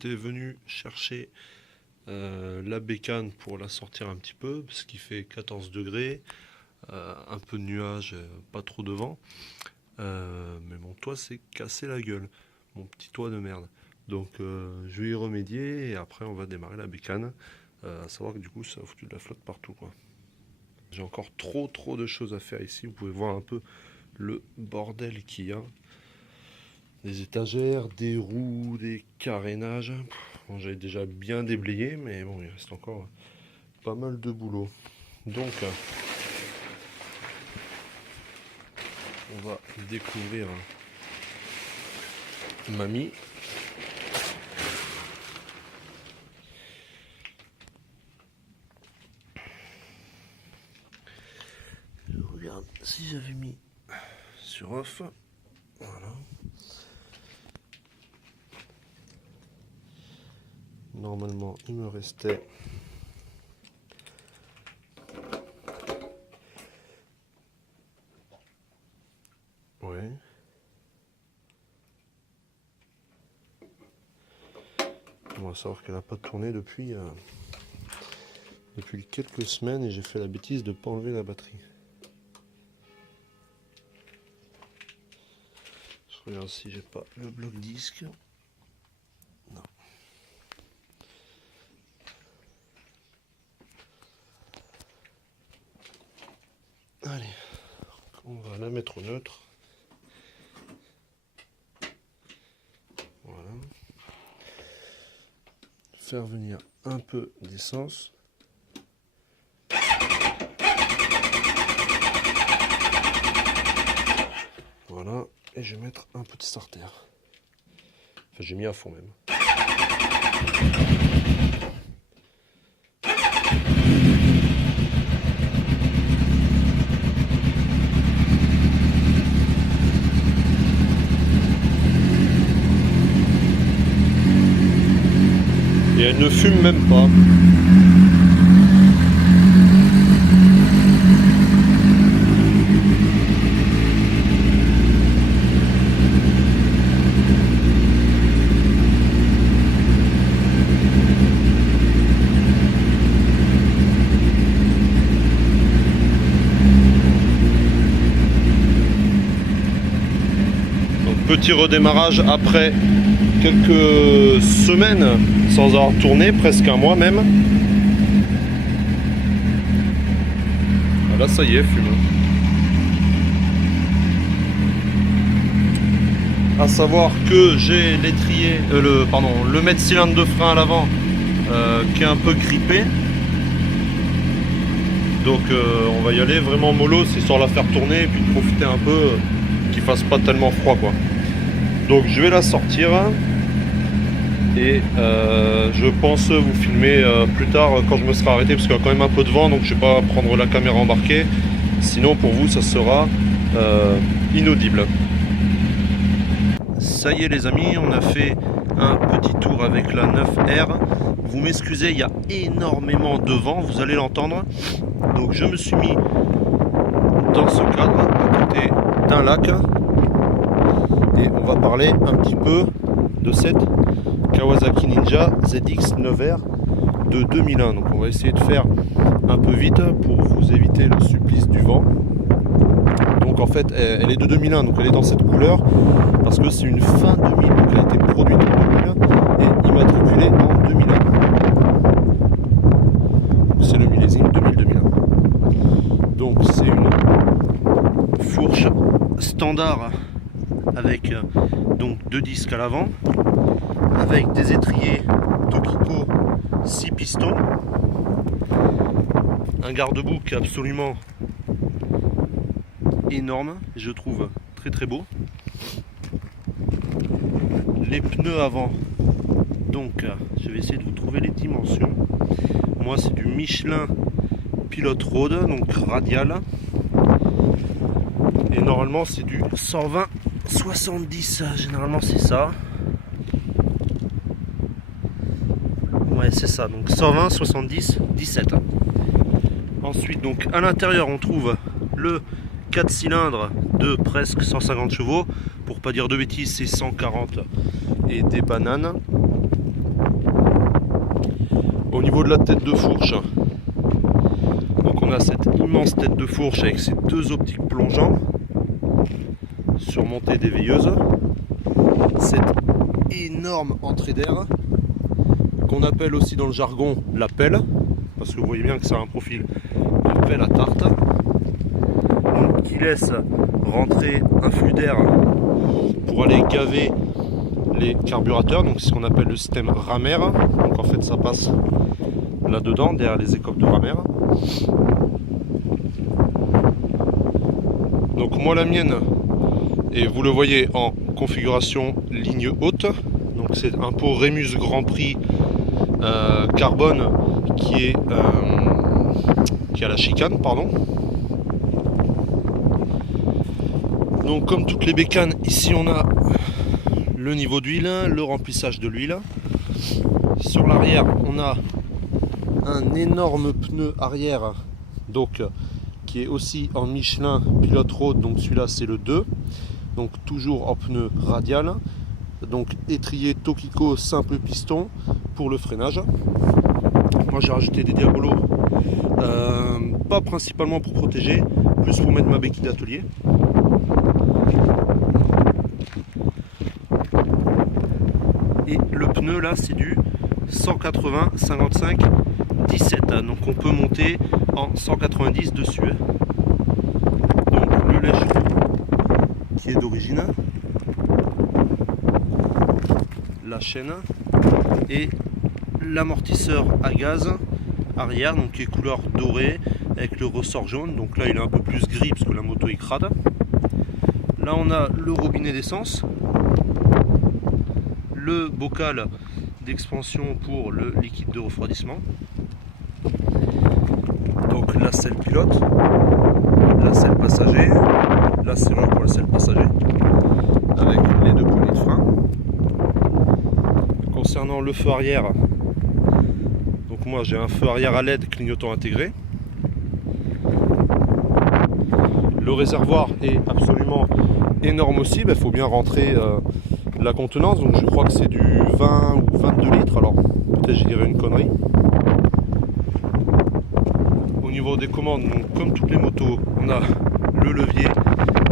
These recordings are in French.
j'étais venu chercher la bécane pour la sortir un petit peu, parce qu'il fait 14 degrés, un peu de nuages, pas trop de vent. Mais mon toit s'est cassé la gueule, mon petit toit de merde. Donc je vais y remédier et après on va démarrer la bécane. À savoir que du coup ça a foutu de la flotte partout, quoi. J'ai encore trop de choses à faire ici. Vous pouvez voir un peu le bordel qu'il y a. Des étagères, des roues, des carénages. Bon, j'avais déjà bien déblayé, mais bon, il reste encore pas mal de boulot. Donc, on va découvrir mamie. Je regarde si j'avais mis sur off. Voilà. Normalement, il me restait ouais. On va savoir qu'elle n'a pas tourné depuis quelques semaines et j'ai fait la bêtise de ne pas enlever la batterie. Je regarde si j'ai pas le bloc disque. Non. Allez, on va la mettre au neutre. Voilà. Faire venir un peu d'essence. Voilà, et je vais mettre un petit starter. Enfin, j'ai mis à fond même. Et elle ne fume même pas. Petit redémarrage après quelques semaines sans avoir tourné, presque un mois même. Là ça y est, fume. À savoir que j'ai l'étrier, le mètre cylindre de frein à l'avant qui est un peu grippé. Donc on va y aller vraiment mollo, c'est sur la faire tourner et puis de profiter un peu qu'il fasse pas tellement froid, quoi. Donc je vais la sortir et je pense vous filmer plus tard quand je me serai arrêté, parce qu'il y a quand même un peu de vent, donc je vais pas prendre la caméra embarquée, sinon pour vous ça sera inaudible. Ça y est les amis, on a fait un petit tour avec la 9R. Vous m'excusez, il y a énormément de vent, vous allez l'entendre. Donc je me suis mis dans ce cadre à côté d'un lac. Et on va parler un petit peu de cette Kawasaki Ninja ZX 9R de 2001. Donc on va essayer de faire un peu vite pour vous éviter le supplice du vent. Donc en fait elle est de 2001, donc elle est dans cette couleur parce que c'est une fin 2000, donc elle a été produite en 2000 et immatriculée en 2001. C'est le millésime 2000-2001. Donc c'est une fourche standard avec donc 2 disques à l'avant, avec des étriers Tokiko 6 pistons, un garde-boue qui est absolument énorme, je trouve très beau. Les pneus avant, donc je vais essayer de vous trouver les dimensions. Moi c'est du Michelin Pilot Road, donc radial, et normalement c'est du 120/70, généralement c'est ça. Ouais c'est ça, donc 120/70/17. Ensuite donc à l'intérieur on trouve le 4 cylindres de presque 150 chevaux, pour pas dire de bêtises c'est 140 et des bananes. Au niveau de la tête de fourche, donc on a cette immense tête de fourche avec ses deux optiques plongeants surmontées des veilleuses, cette énorme entrée d'air qu'on appelle aussi dans le jargon la pelle, parce que vous voyez bien que ça a un profil de pelle à tarte, donc qui laisse rentrer un flux d'air pour aller gaver les carburateurs, donc c'est ce qu'on appelle le système Ramer. Donc en fait ça passe là-dedans, derrière les écoques de Ramer. Donc moi la mienne, et vous le voyez en configuration ligne haute, donc c'est un pot Remus Grand Prix carbone qui est à la chicane, pardon. Donc comme toutes les bécanes, ici on a le niveau d'huile, le remplissage de l'huile. Sur l'arrière on a un énorme pneu arrière, donc qui est aussi en Michelin Pilot Road, donc celui-là c'est le 2, donc toujours en pneu radial, donc étrier Tokiko simple piston pour le freinage. Moi j'ai rajouté des diabolos, pas principalement pour protéger, plus pour mettre ma béquille d'atelier. Et le pneu là c'est du 180 55 17, donc on peut monter en 190 dessus. Donc le lèche qui est d'origine, la chaîne et l'amortisseur à gaz arrière, donc qui est couleur dorée avec le ressort jaune. Donc là il est un peu plus gris parce que la moto est crade. Là on a le robinet d'essence, le bocal d'expansion pour le liquide de refroidissement, donc la selle pilote, la selle passager, la serrure pour la selle passager avec les deux poignées de frein. Concernant le feu arrière, donc moi j'ai un feu arrière à LED clignotant intégré. Le réservoir est absolument énorme aussi, il faut bien rentrer la contenance, donc je crois que c'est du 20 ou 22 litres, alors peut-être je dirais une connerie. Au niveau des commandes, donc, comme toutes les motos, on a le levier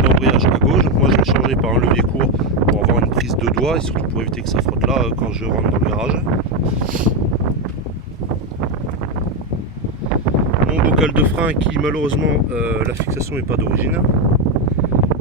d'embrayage à gauche. Moi je vais le changer par un levier court pour avoir une prise de doigt et surtout pour éviter que ça frotte là quand je rentre dans le garage. Mon bocal de frein qui malheureusement la fixation n'est pas d'origine,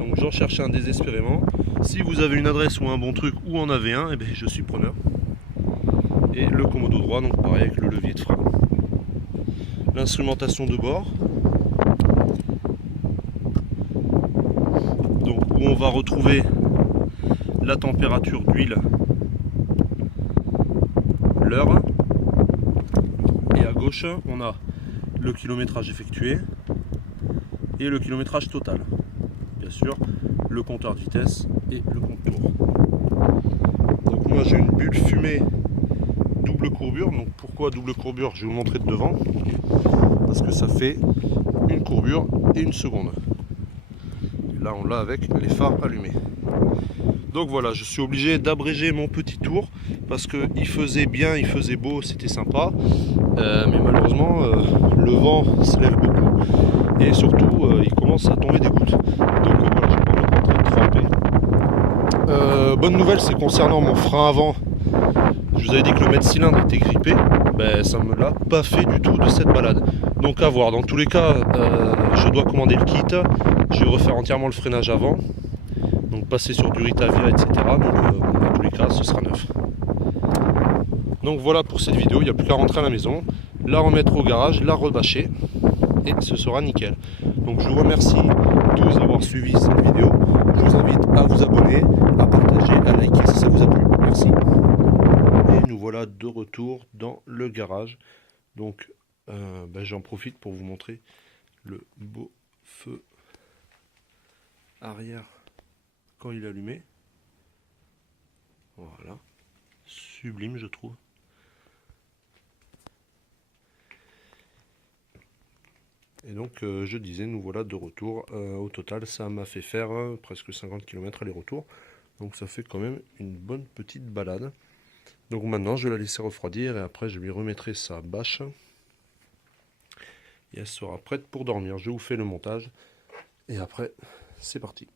donc j'en cherche un désespérément. Si vous avez une adresse ou un bon truc ou en avez un, et bien je suis preneur. Et le commodo droit, donc pareil avec le levier de frein. L'instrumentation de bord, donc où on va retrouver la température d'huile, l'heure, et à gauche on a le kilométrage effectué et le kilométrage total, bien sûr le compteur de vitesse et le compte-tour. Donc moi j'ai une bulle fumée double courbure. Donc pourquoi double courbure? Je vais vous montrer de devant, parce que ça fait une courbure et une seconde. Et là on l'a avec les phares allumés. Donc voilà, je suis obligé d'abréger mon petit tour parce que il faisait bien, il faisait beau, c'était sympa, mais malheureusement le vent se lève beaucoup et surtout il commence à tomber des gouttes. Donc voilà, je vais en train de tremper. Bonne nouvelle, c'est concernant mon frein avant. Je vous avais dit que le mètre cylindre était grippé, ben, ça me l'a pas fait du tout de cette balade. Donc à voir, dans tous les cas, je dois commander le kit, je vais refaire entièrement le freinage avant, donc passer sur du Ritavia, etc. Donc dans tous les cas, ce sera neuf. Donc voilà pour cette vidéo, il n'y a plus qu'à rentrer à la maison, la remettre au garage, la rebâcher, et ce sera nickel. Donc je vous remercie tous d'avoir suivi cette vidéo, je vous invite à vous abonner, à partager, à liker si ça vous a plu. Merci. Et nous voilà de retour dans le garage. Donc j'en profite pour vous montrer le beau feu arrière quand il est allumé. Voilà, sublime je trouve. Et donc je disais, nous voilà de retour. Au total ça m'a fait faire presque 50 km aller-retour. Donc ça fait quand même une bonne petite balade. Donc maintenant, je vais la laisser refroidir et après, je lui remettrai sa bâche. Et elle sera prête pour dormir. Je vous fais le montage. Et après, c'est parti.